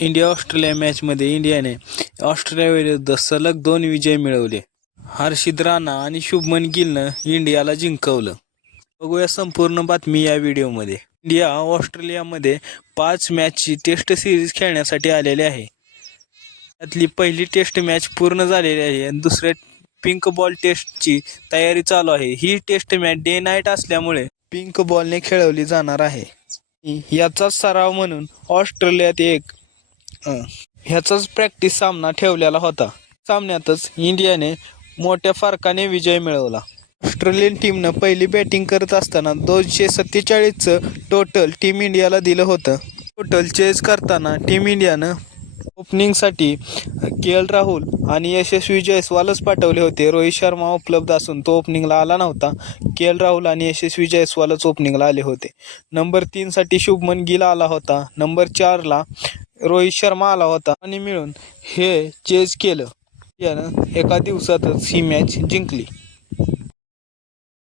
India Australia मॅचमध्ये इंडियाने ऑस्ट्रेलियाविरुद्ध सलग दोन विजय मिळवले. हर्षित राणा आणि शुभमन गिलनं इंडियाला जिंकवलं. बघूया संपूर्ण बातमी या व्हिडिओमध्ये. इंडिया ऑस्ट्रेलियामध्ये पाच मॅचची टेस्ट सिरीज खेळण्यासाठी आलेली आहे. त्यातली पहिली टेस्ट मॅच पूर्ण झालेली आहे आणि दुसऱ्या पिंक बॉल टेस्टची तयारी चालू आहे. ही टेस्ट मॅच डे नाईट असल्यामुळे पिंक बॉलने खेळवली जाणार आहे. याचाच सराव म्हणून ऑस्ट्रेलियात एक ह्याचाच प्रॅक्टिस सामना ठेवलेला होता. सामन्यातच इंडियाने मोठ्या फरकाने विजय मिळवला. ऑस्ट्रेलियन टीमनं पहिली बॅटिंग करत असताना दोनशे सत्तेचाळीसचं टोटल टीम इंडियाला दिलं होतं. टोटल चेस करताना टीम इंडियानं ओपनिंगसाठी के एल राहुल आणि यशस्वी जयस्वालच पाठवले होते. रोहित शर्मा उपलब्ध असून तो ओपनिंगला आला नव्हता. के एल राहुल आणि यशस्वी जयस्वालच ओपनिंगला आले होते. नंबर तीनसाठी शुभमन गिल आला होता. नंबर चारला रोहित शर्मा आला होता आणि मिळून हे चेज केलं. यानं एका दिवसातच ही मॅच जिंकली.